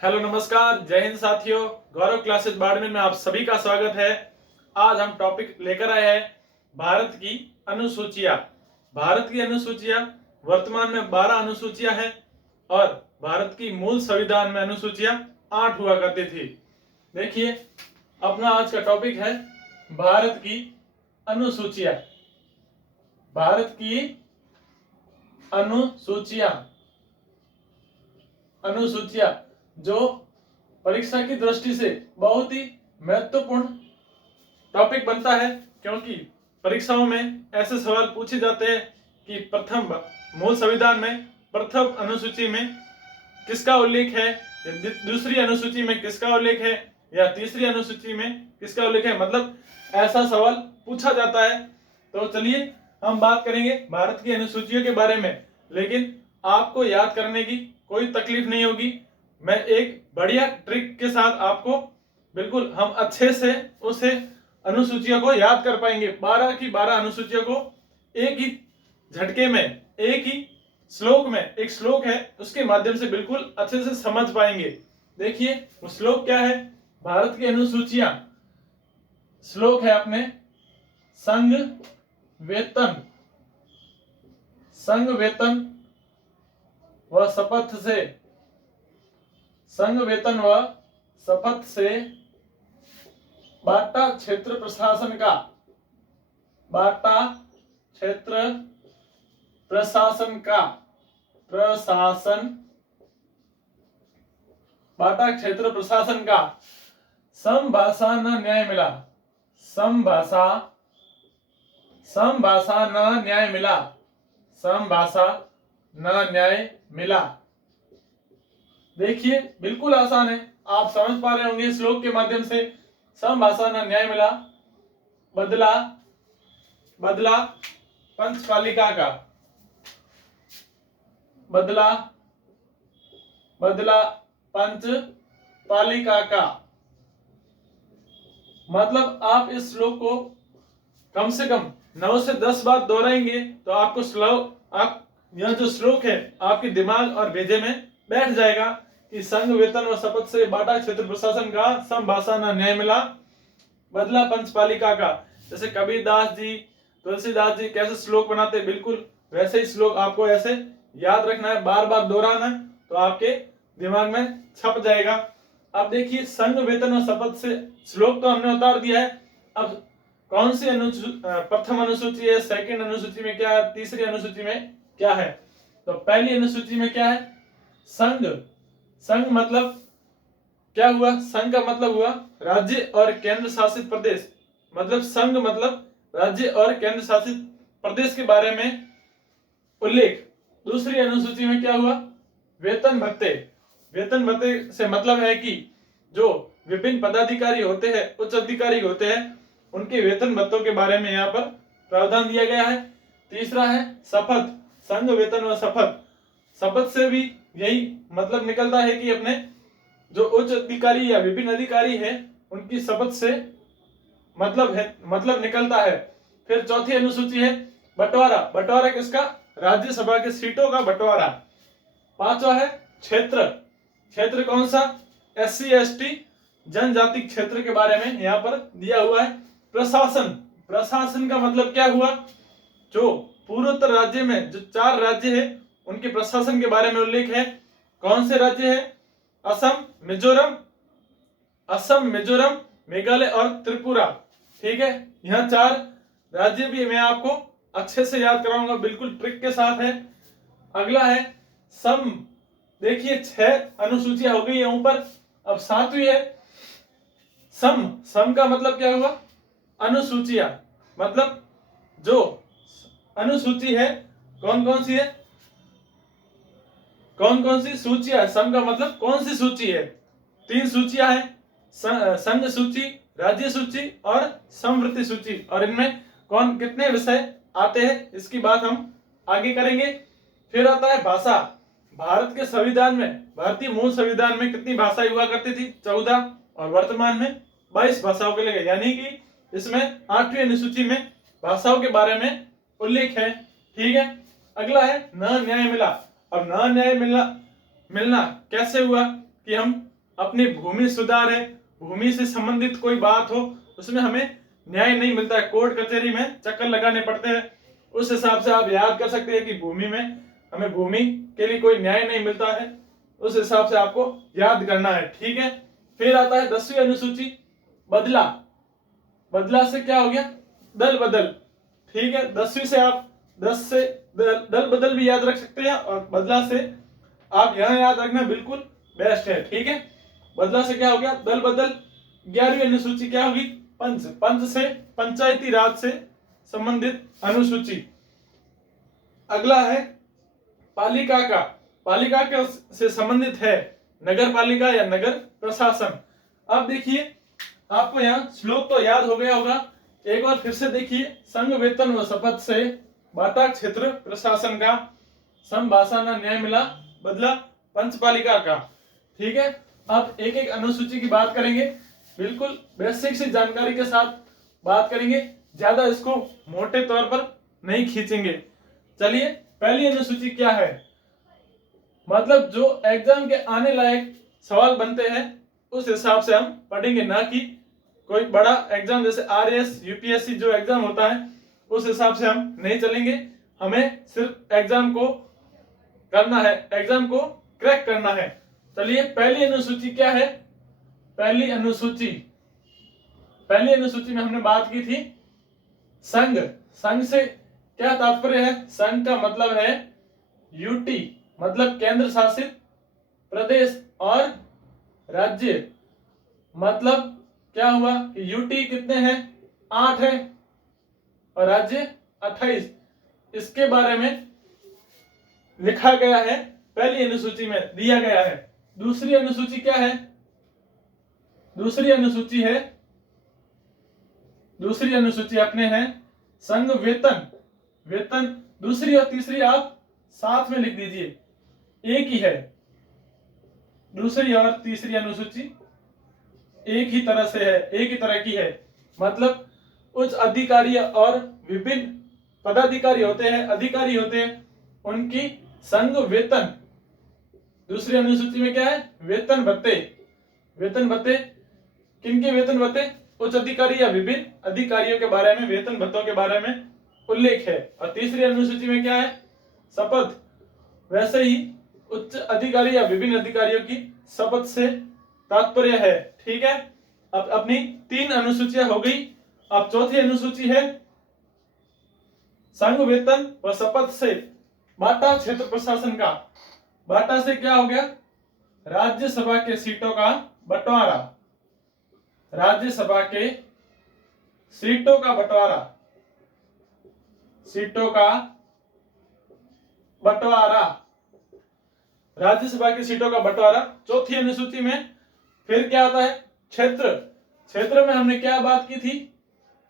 Hello नमस्कार, जय हिंद साथियों। गौरव क्लासेस बाड़मेर में आप सभी का स्वागत है। आज हम टॉपिक लेकर आए हैं भारत की अनुसूचियां। भारत की अनुसूचियां वर्तमान में 12 अनुसूचियां हैं और भारत की मूल संविधान में अनुसूचियां 8 हुआ करती थी। देखिए, अपना आज का टॉपिक है भारत की अनुसूचियां। भारत की अनुसूचियां अनुसूचियां जो परीक्षा की दृष्टि से बहुत ही महत्वपूर्ण टॉपिक बनता है, क्योंकि परीक्षाओं में ऐसे सवाल पूछे जाते हैं कि प्रथम मूल संविधान में प्रथम अनुसूची में किसका उल्लेख है, या दूसरी अनुसूची में किसका उल्लेख है, या तीसरी अनुसूची में किसका उल्लेख है। मतलब ऐसा सवाल पूछा जाता है। तो चलिए हम बात करेंगे भारत की अनुसूचियों के बारे में, लेकिन आपको याद करने की कोई तकलीफ नहीं होगी। मैं एक बढ़िया ट्रिक के साथ आपको बिल्कुल हम अच्छे से उसे अनुसूचियों को याद कर पाएंगे। 12 की 12 अनुसूचियों को एक ही झटके में, एक ही श्लोक में, एक श्लोक है उसके माध्यम से बिल्कुल अच्छे से समझ पाएंगे। देखिए वो श्लोक क्या है। भारत की अनुसूचियां, श्लोक है अपने संघ वेतन, संघ वेतन व शपथ से, संघ वेतन व शपथ से बाटा क्षेत्र प्रशासन का, बाटा क्षेत्र प्रशासन का, प्रशासन, बाटा क्षेत्र प्रशासन का समभाषा न न्याय मिला, समभाषा, समभाषा न न्याय मिला, समभाषा न न्याय मिला। देखिए बिल्कुल आसान है, आप समझ पा रहे होंगे श्लोक के माध्यम से। समभाषा न न्याय मिला, बदला, बदला पंचपालिका का, बदला, बदला पंचपालिका का। मतलब आप इस श्लोक को कम से कम 9 से 10 बार दोहराएंगे तो आपको यह जो श्लोक है आपके दिमाग और भेजे में बैठ जाएगा कि संघ वेतन व शपथ से बाटा क्षेत्र प्रशासन का समभाषा न न्याय मिला, बदला पंचपालिका का। जैसे कबीरदास जी, तुलसीदास जी कैसे श्लोक बनाते, बिल्कुल वैसे ही श्लोक आपको ऐसे याद रखना है, बार बार दोहराना है, तो आपके दिमाग में छप जाएगा। अब देखिए संघ वेतन व शपथ से श्लोक तो हमने उतार दिया है। अब कौन सी प्रथम अनुसूची है, सेकंड अनुसूची में क्या है, तीसरी अनुसूची में क्या है। तो पहली अनुसूची में क्या है, संघ। संघ मतलब क्या हुआ, संघ का मतलब हुआ राज्य और केंद्र शासित प्रदेश। मतलब संघ मतलब राज्य और केंद्र शासित प्रदेश के बारे में उल्लेख। दूसरी अनुसूची में क्या हुआ, वेतन भत्ते। वेतन भत्ते से मतलब है कि जो विभिन्न पदाधिकारी होते हैं, उच्च अधिकारी होते हैं, उनके वेतन भत्तों के बारे में यहाँ पर प्रावधान दिया गया है। तीसरा है शपथ, संघ वेतन व शपथ। शपथ से भी यही मतलब निकलता है कि अपने जो उच्च अधिकारी या विभिन्न अधिकारी हैं उनकी शपथ से मतलब निकलता है। फिर चौथी अनुसूची है बंटवारा। बंटवारा किसका, राज्यसभा के सीटों का बंटवारा। पांचवा है क्षेत्र। क्षेत्र कौन सा, SC ST जनजाति क्षेत्र के बारे में यहाँ पर दिया हुआ है। प्रशासन, प्रशासन का मतलब क्या हुआ, जो पूर्वोत्तर राज्य में जो 4 राज्य है उनके प्रशासन के बारे में उल्लेख है। कौन से राज्य है, असम, मिजोरम, असम, मिजोरम, मेघालय और त्रिपुरा। ठीक है, यह 4 राज्य भी मैं आपको अच्छे से याद कराऊंगा, बिल्कुल ट्रिक के साथ है। अगला है सम। देखिए 6 अनुसूचियां हो गई है ऊपर, अब 7वीं है सम। सम का मतलब क्या हुआ, अनुसूचियां। मतलब जो अनुसूची है कौन कौन सी है, कौन कौन सी सूचियां, सम का मतलब कौन सी सूची है। 3 सूचियां हैं, संघ सूची, राज्य सूची और समवर्ती सूची। और इनमें कौन कितने विषय आते हैं इसकी बात हम आगे करेंगे। फिर आता है भाषा। भारत के संविधान में, भारतीय मूल संविधान में कितनी भाषाएं हुआ करती थी, 14, और वर्तमान में 22 भाषाओं के लिए, यानी कि इसमें 8वीं अनुसूची में भाषाओं के बारे में उल्लेख है। ठीक है, अगला है न न्याय मिला। अब न न्याय मिलना कैसे हुआ कि हम अपनी भूमि सुधार है, भूमि से संबंधित कोई बात हो, उसमें हमें न्याय नहीं मिलता है, कोर्ट कचहरी में चक्कर लगाने पड़ते हैं, उस हिसाब से आप याद कर सकते हैं कि भूमि में हमें भूमि के लिए कोई न्याय नहीं मिलता है, उस हिसाब से आपको याद करना है। ठीक है, फिर आता है 10वीं अनुसूची, बदला। बदला से क्या हो गया? दल बदल। ठीक है, 10वीं से आप 10 से दल बदल भी याद रख सकते हैं, और बदला से आप यहां याद रखना बिल्कुल बेस्ट है। ठीक है, बदला से क्या हो गया? दल बदल। 11वीं अनुसूची क्या होगी? पंच। पंच से पंचायती राज से संबंधित अनुसूची। अगला है पालिका का। पालिका के से संबंधित है नगर पालिका या नगर प्रशासन। अब देखिए, आपको यहाँ श्लोक तो याद हो गया होगा, एक बार फिर से देखिए। संघ वेतन व शपथ से बाटा क्षेत्र प्रशासन का, समभाषा न न्याय मिला, बदला पंचपालिका का। ठीक है, अब एक एक अनुसूची की बात करेंगे, बिल्कुल बेसिक सी जानकारी के साथ बात करेंगे, ज्यादा इसको मोटे तौर पर नहीं खींचेंगे। चलिए, पहली अनुसूची क्या है? मतलब जो एग्जाम के आने लायक सवाल बनते हैं उस हिसाब से हम पढ़ेंगे, ना कि कोई बड़ा एग्जाम जैसे आरएएस यूपीएससी जो एग्जाम होता है उस हिसाब से हम नहीं चलेंगे। हमें सिर्फ एग्जाम को करना है, एग्जाम को क्रैक करना है। चलिए, पहली अनुसूची क्या है? पहली अनुसूची में हमने बात की थी संघ। संघ से क्या तात्पर्य है? संघ का मतलब है यूटी, मतलब केंद्र शासित प्रदेश, और राज्य मतलब क्या हुआ कि यूटी कितने हैं? 8 है, और राज्य 28। इसके बारे में लिखा गया है, पहली अनुसूची में दिया गया है। दूसरी अनुसूची क्या है? दूसरी अनुसूची अपने हैं संघ वेतन। वेतन दूसरी और तीसरी आप साथ में लिख दीजिए, एक ही है। दूसरी और तीसरी अनुसूची एक ही तरह से है, एक ही तरह की है। मतलब उच्च अधिकारी और विभिन्न पदाधिकारी होते हैं, अधिकारी होते हैं, उनकी संघ वेतन। दूसरी अनुसूची में क्या है? वेतन भत्ते। वेतन भत्ते किनके वेतन भत्ते? उच्च अधिकारी या विभिन्न अधिकारियों के बारे में वेतन भत्तों के बारे में उल्लेख है। और तीसरी अनुसूची में क्या है? शपथ। वैसे ही उच्च अधिकारी या विभिन्न अधिकारियों की शपथ से तात्पर्य है। ठीक है, अब अपनी 3 अनुसूचियां हो गई। अब चौथी अनुसूची है संघ वेतन व शपथ से बाटा क्षेत्र प्रशासन का। बाटा से क्या हो गया? राज्यसभा के सीटों का बंटवारा। राज्यसभा के सीटों का बंटवारा, सीटों का बंटवारा, राज्यसभा की सीटों का बंटवारा। चौथी अनुसूची में फिर क्या आता है? क्षेत्र। क्षेत्र में हमने क्या बात की थी?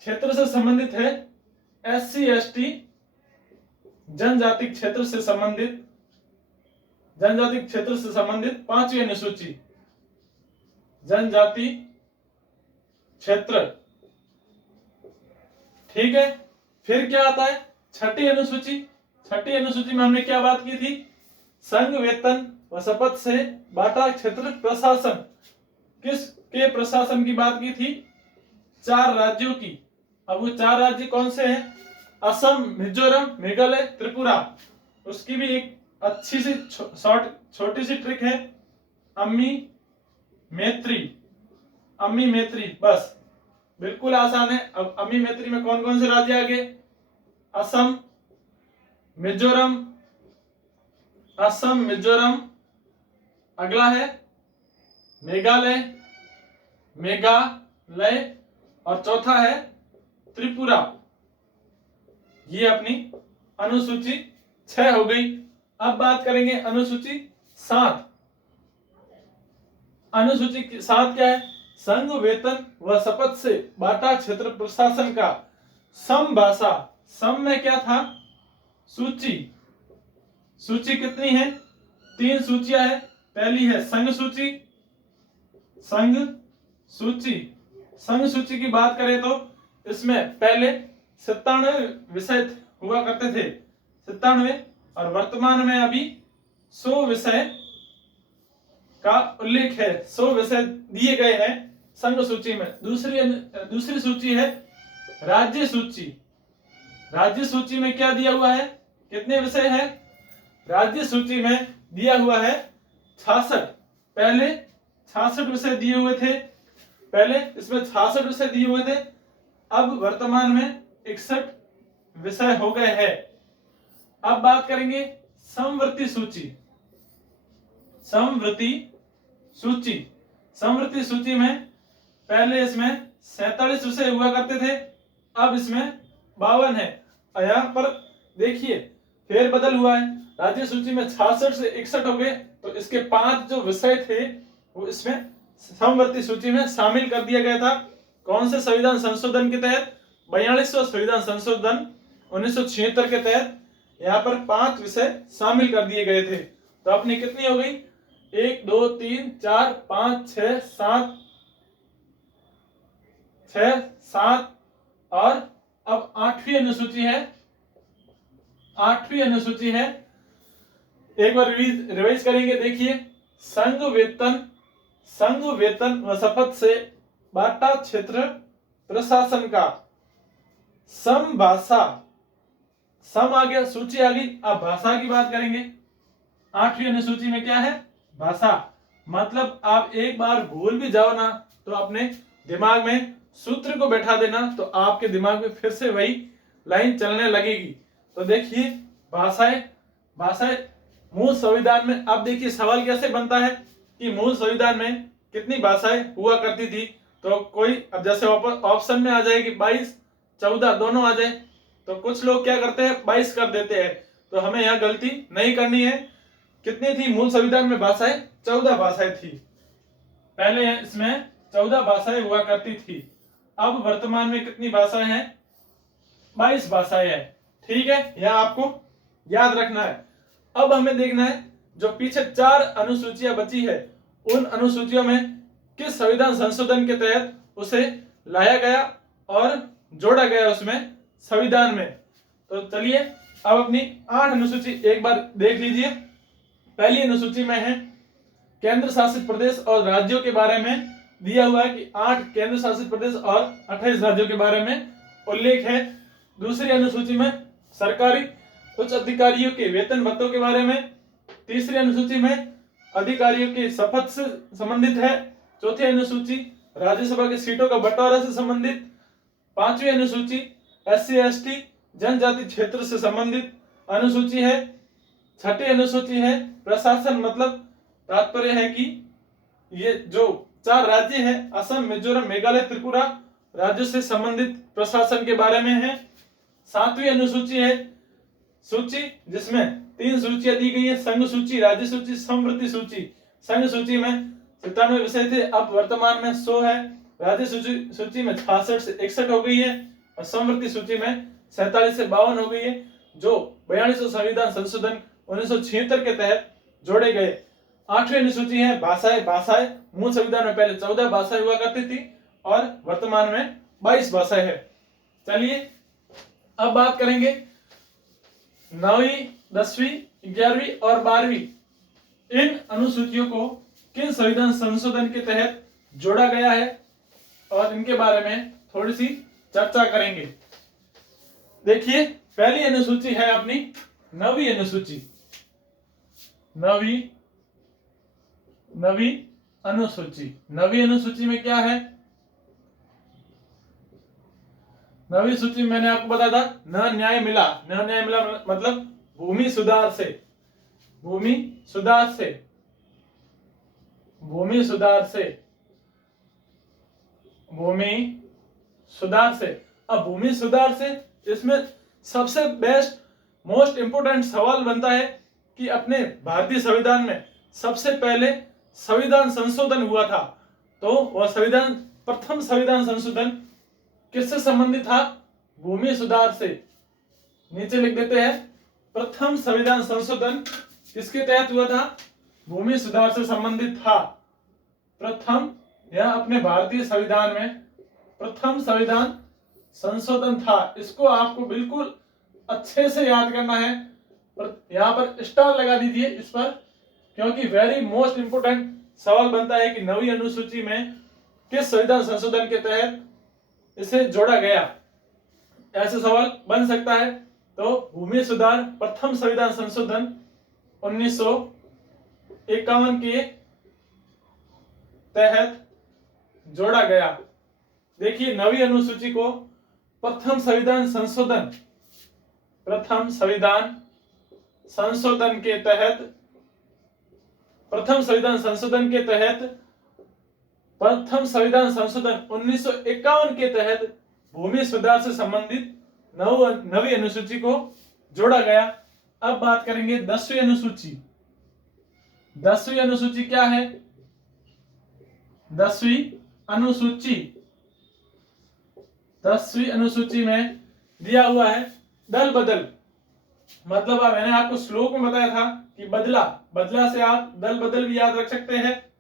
क्षेत्र से संबंधित है एससी एसटी जनजाति क्षेत्र से संबंधित, जनजाति क्षेत्र से संबंधित 5वीं अनुसूची, जनजाति क्षेत्र। ठीक है, फिर क्या आता है? छठी अनुसूची। छठी अनुसूची में हमने क्या बात की थी? संघ वेतन व शपथ से बाटा क्षेत्र प्रशासन। किस के प्रशासन की बात की थी? 4 राज्यों की। अब वो 4 राज्य कौन से हैं? असम, मिजोरम, मेघालय, त्रिपुरा। उसकी भी एक अच्छी सी छोटी सी ट्रिक है, अम्मी मैत्री। अम्मी मैत्री, बस बिल्कुल आसान है। अब अम्मी मैत्री में कौन कौन से राज्य आ गए? असम, मिजोरम, असम, मिजोरम, अगला है मेघालय, मेघालय, और चौथा है त्रिपुरा। ये अपनी अनुसूची 6 हो गई। अब बात करेंगे अनुसूची 7। अनुसूची 7 क्या है? संघ वेतन व शपथ से बाटा क्षेत्र प्रशासन का समभाषा। सम में क्या था? सूची। सूची कितनी है? 3 सूचियां है। पहली है संघ सूची। संघ सूची, संघ सूची की बात करें तो इसमें पहले 97 विषय हुआ करते थे, 97, और वर्तमान में अभी 100 विषय का उल्लेख है, 100 विषय दिए गए हैं संघ सूची में। दूसरी सूची है राज्य सूची। राज्य सूची में क्या दिया हुआ है, कितने विषय है? राज्य सूची में दिया हुआ है 66। पहले 66 विषय दिए हुए थे, पहले इसमें 66 विषय दिए हुए थे, अब वर्तमान में 61 विषय हो गए हैं। अब बात करेंगे समवर्ती सूची। समवर्ती सूची, समवर्ती सूची में पहले इसमें 47 विषय हुआ करते थे, अब इसमें 52 है। यहाँ पर देखिए फेर बदल हुआ है, राज्य सूची में 66 से 61 हो गए, तो इसके 5 जो विषय थे वो इसमें समवर्ती सूची में शामिल कर दिया गया था। कौन से संविधान संशोधन के तहत? 42वां संविधान संशोधन 1976 के तहत यहाँ पर 5 विषय शामिल कर दिए गए थे। तो अपनी कितनी हो गई? 1 2 3 4 5 6 7 7 और अब 8वीं अनुसूची है। 8वीं अनुसूची है, एक बार रिवाइज करेंगे। देखिए, संघ वेतन व शपथ से बांटा क्षेत्र प्रशासन का। सम भाषा, सम आ गया, सूची आ गई, अब भाषा की बात करेंगे। 8वीं अनुसूची में क्या है? भाषा। मतलब आप एक बार भूल भी जाओ ना तो अपने दिमाग में सूत्र को बैठा देना, तो आपके दिमाग में फिर से वही लाइन चलने लगेगी। तो देखिए भाषाएं मूल संविधान में, अब देखिए सवाल कैसे बनता है कि मूल संविधान में कितनी भाषाएं हुआ करती थी। तो कोई, अब जैसे ऑप्शन में आ जाएगी 22 14 दोनों आ जाए, तो कुछ लोग क्या करते हैं 22 कर देते हैं। तो हमें यह गलती नहीं करनी है। कितनी थी मूल संविधान में भाषाएं? 14 भाषाएं थी। पहले इसमें 14 भाषाएं हुआ करती थी, अब वर्तमान में कितनी भाषाएं हैं? 22 भाषाएं हैं। ठीक है, यह आपको याद रखना है। अब हमें देखना है जो पीछे 4 अनुसूचियां बची है, उन अनुसूचियों में किस संविधान संशोधन के तहत उसे लाया गया और जोड़ा गया उसमें संविधान में। तो चलिए अब अपनी 8 अनुसूची एक बार देख लीजिए। पहली अनुसूची में है केंद्र शासित प्रदेश और राज्यों के बारे में दिया हुआ है कि 8 केंद्र शासित प्रदेश और 28 राज्यों के बारे में उल्लेख है। दूसरी अनुसूची में सरकारी उच्च अधिकारियों के वेतन भत्तों के बारे में। तीसरी अनुसूची में अधिकारियों की शपथ से संबंधित है। चौथी अनुसूची राज्यसभा की सीटों का बंटवारा से संबंधित। 5वीं अनुसूची SC/ST जनजाति क्षेत्र से संबंधित अनुसूची है। 6ठी अनुसूची है प्रशासन, मतलब तात्पर्य है कि ये जो 4 राज्य हैं असम, मिजोरम, मेघालय, त्रिपुरा, राज्यों से संबंधित प्रशासन के बारे में है। 7वीं अनुसूची है सूची, जिसमें 3 सूचियां दी गई है, संघ सूची, राज्य सूची, समवर्ती सूची। संघ सूची में 97 विषय थे, अब वर्तमान में 100 है। राज्य सूची में 66 से 61 हो गई है और समवर्ती सूची में 47 से 52 हो गई है, जो 42वां संविधान संशोधन 1976 के तहत जोड़े गए। 8वीं अनुसूची है भाषाएं। मूल संविधान में पहले 14 भाषाएं हुआ करती थी और वर्तमान में 22 भाषाएं है। चलिए अब बात करेंगे 9वीं, 10वीं, 11वीं और 12वीं इन अनुसूचियों को किन संविधान संशोधन के तहत जोड़ा गया है और इनके बारे में थोड़ी सी चर्चा करेंगे। देखिए, पहली अनुसूची है अपनी 9वीं अनुसूची। 9वीं अनुसूची, 9वीं अनुसूची में क्या है? 9वीं सूची मैंने आपको बताया था, न न्याय मिला मतलब भूमि सुधार से। अब भूमि सुधार से इसमें सबसे बेस्ट मोस्ट इंपोर्टेंट सवाल बनता है कि अपने भारतीय संविधान में सबसे पहले संविधान संशोधन हुआ था, तो वह प्रथम संविधान संशोधन किससे संबंधित था? भूमि सुधार से। नीचे लिख देते हैं, प्रथम संविधान संशोधन किसके तहत हुआ था? भूमि सुधार से संबंधित था। प्रथम, यह अपने भारतीय संविधान में प्रथम संविधान संशोधन था। इसको आपको बिल्कुल अच्छे से याद करना है। यहाँ पर स्टार लगा दीजिए इस पर, क्योंकि वेरी मोस्ट इंपोर्टेंट सवाल बनता है कि नवी अनुसूची में किस संविधान संशोधन के तहत इसे जोड़ा गया, ऐसे सवाल बन सकता है। तो भूमि सुधार प्रथम संविधान संशोधन 1951 के तहत जोड़ा गया। देखिए नवी अनुसूची को प्रथम संविधान संशोधन के तहत प्रथम संविधान संशोधन 1951 के तहत भूमि सुधार से संबंधित नवी अनुसूची को जोड़ा गया। अब बात करेंगे 10वीं अनुसूची। 10वीं अनुसूची क्या है? 10वीं अनुसूची में दिया हुआ है दल बदल। मतलब मैंने आपको श्लोक में बताया था कि बदला से आप दल बदल भी याद रख सकते हैं,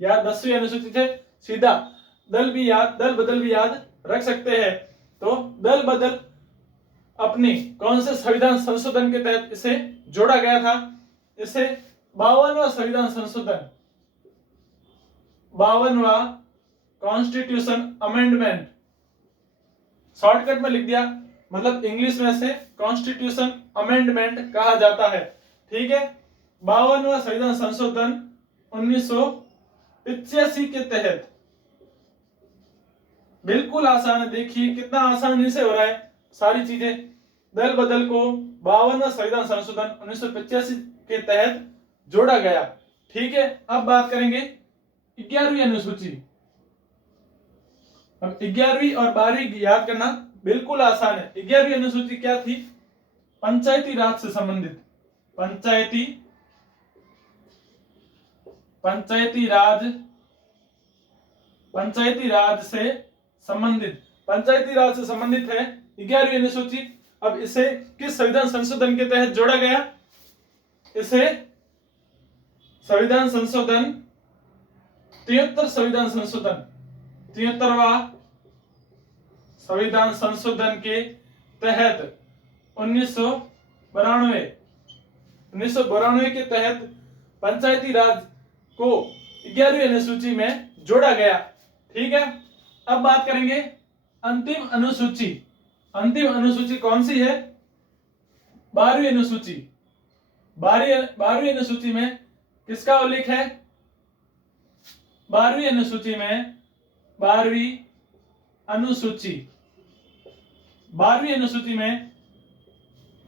या 10वीं अनुसूची से सीधा दल बदल भी याद रख सकते हैं। तो दल बदल अपने कौन से संविधान संशोधन के तहत इसे जोड़ा गया था? इसे 52वां संविधान संशोधन, 52वां कॉन्स्टिट्यूशन अमेंडमेंट, शॉर्टकट में लिख दिया, मतलब इंग्लिश में से कॉन्स्टिट्यूशन अमेंडमेंट कहा जाता है। ठीक है, 52वां संविधान संशोधन 1985 के तहत। बिल्कुल आसान है, देखिए कितना आसानी से हो रहा है सारी चीजें। दल बदल को 52वां संविधान संशोधन 1985 के तहत जोड़ा गया। ठीक है, अब बात करेंगे 11वीं अनुसूची। अब 11वीं और 12वीं याद करना बिल्कुल आसान है। 11वीं अनुसूची क्या थी? पंचायती राज से संबंधित, पंचायती राज से संबंधित है 11वीं अनुसूची। अब इसे किस संविधान संशोधन के तहत जोड़ा गया? इसे संविधान संशोधन 73वां संविधान संशोधन के तहत 1992 के तहत पंचायती राज को 11वीं अनुसूची में जोड़ा गया। ठीक है, अब बात करेंगे अंतिम अनुसूची। अंतिम अनुसूची कौन सी है? 12वीं अनुसूची। 12वीं अनुसूची में किसका उल्लेख है? 12वीं अनुसूची में 12वीं अनुसूची में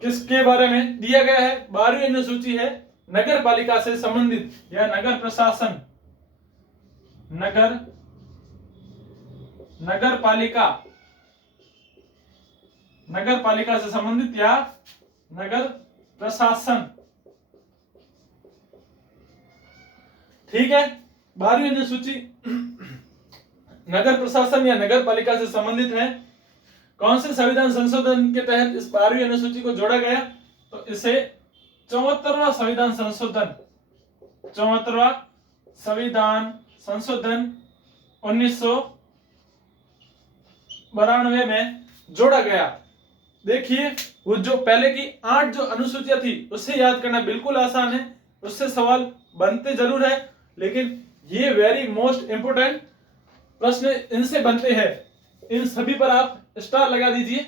किसके बारे में दिया गया है? 12वीं अनुसूची है नगर पालिका से संबंधित या नगर प्रशासन, नगर पालिका से संबंधित या नगर प्रशासन। ठीक है, 12वीं अनुसूची नगर प्रशासन या नगर पालिका से संबंधित है। कौन से संविधान संशोधन के तहत इस 12वीं अनुसूची को जोड़ा गया? तो इसे 74वां संविधान संशोधन 1992 में जोड़ा गया। देखिए वो जो पहले की 8 जो अनुसूचियां थी उससे याद करना बिल्कुल आसान है, उससे सवाल बनते जरूर है, लेकिन ये वेरी मोस्ट इंपोर्टेंट प्रश्न इनसे बनते हैं। इन सभी पर आप स्टार लगा दीजिए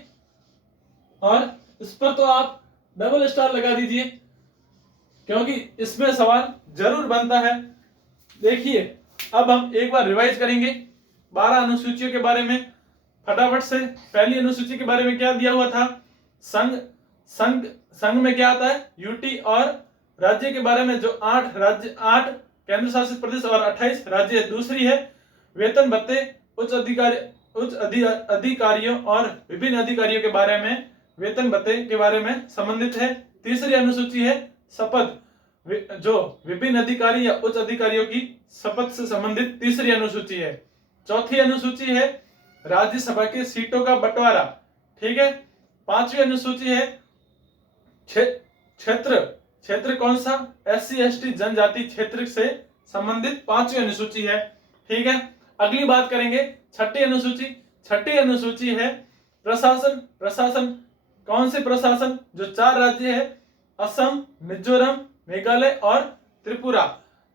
और इस पर तो आप डबल स्टार लगा दीजिए, क्योंकि इसमें सवाल जरूर बनता है। देखिए अब हम एक बार रिवाइज करेंगे 12 अनुसूचियों के बारे में फटाफट से। पहली अनुसूची के बारे में क्या दिया हुआ था? संघ में क्या आता है? यूटी। और राज्य के बारे में जो 8 राज्य, 8 केंद्र शासित प्रदेश और 28 राज्य। दूसरी है वेतन भत्ते उच्च अधिकारियों और विभिन्न अधिकारियों के बारे में, वेतन भत्ते के बारे में संबंधित है। तीसरी अनुसूची है शपथ, जो विभिन्न अधिकारी या उच्च अधिकारियों की शपथ से संबंधित तीसरी अनुसूची है। चौथी अनुसूची है राज्यसभा की सीटों का बंटवारा। ठीक है। पांचवी अनुसूची है क्षेत्र कौन सा? SC/ST जनजाति क्षेत्र से संबंधित पांचवी अनुसूची है। ठीक है। अगली बात करेंगे छठी अनुसूची। छठी अनुसूची है प्रशासन कौन से प्रशासन? जो 4 राज्य है असम, मिजोरम, मेघालय और त्रिपुरा।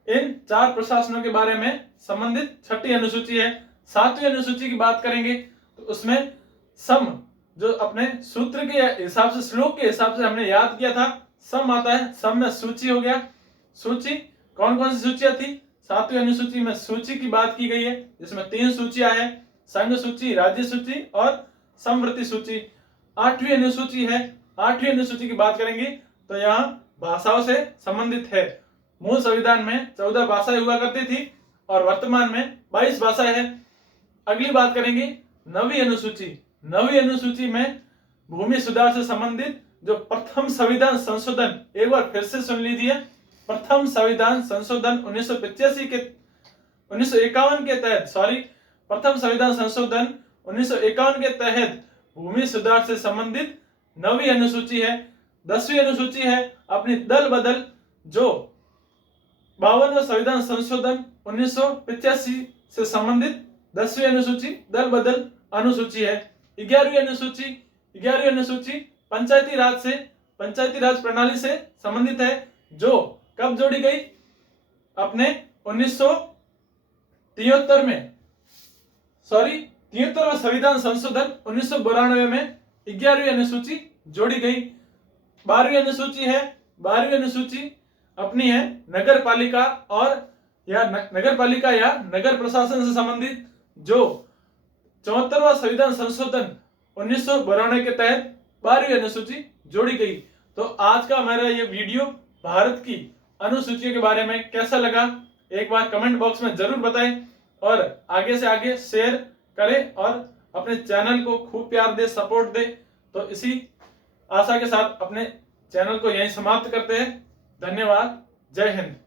इन 4 प्रशासनों के बारे में संबंधित 6ठी अनुसूची है। 7वीं अनुसूची की बात करेंगे तो उसमें सम, जो अपने सूत्र के हिसाब से, श्लोक के हिसाब से हमने याद किया था, सम आता है। सम में सूची हो गया। सूची कौन कौन सी सूचियां थी? 7वीं अनुसूची में सूची की बात की गई है, जिसमें 3 सूचियां हैं, संघ सूची, राज्य सूची और समवर्ती सूची। 8वीं अनुसूची है। 8वीं अनुसूची की बात करेंगे तो यहाँ भाषाओं से संबंधित है। मूल संविधान में 14 भाषाएं हुआ करती थी और वर्तमान में 22 भाषाएं हैं। अगली बात करेंगे 9वीं अनुसूची। 9वीं अनुसूची में भूमि सुधार से संबंधित जो प्रथम संविधान संशोधन, एक बार फिर से सुन लीजिए, प्रथम संविधान संशोधन 1951 के तहत, प्रथम संविधान संशोधन 1951 के तहत भूमि सुधार से संबंधित 9वीं अनुसूची है। 10वीं अनुसूची है अपनी दल बदल, जो 52वां संविधान संशोधन 1985 से संबंधित 10वीं अनुसूची दल बदल अनुसूची है। 11वीं अनुसूची पंचायती राज प्रणाली से संबंधित है, जो कब जोड़ी गई? अपने 1973 में, 73वां संविधान संशोधन 1992 में 11वीं अनुसूची जोड़ी गई। 12वीं अनुसूची है। 12वीं अनुसूची अपनी है नगर पालिका या नगर प्रशासन से संबंधित, जो 74वां संविधान संशोधन 1992 के तहत 12वीं अनुसूची जोड़ी गई। तो आज का हमारा ये वीडियो भारत की अनुसूचियों के बारे में कैसा लगा, एक बार कमेंट बॉक्स में जरूर बताएं और आगे से आगे शेयर करें और अपने चैनल को खूब प्यार दे, सपोर्ट दे। तो इसी आशा के साथ अपने चैनल को यहीं समाप्त करते हैं। धन्यवाद। जय हिंद।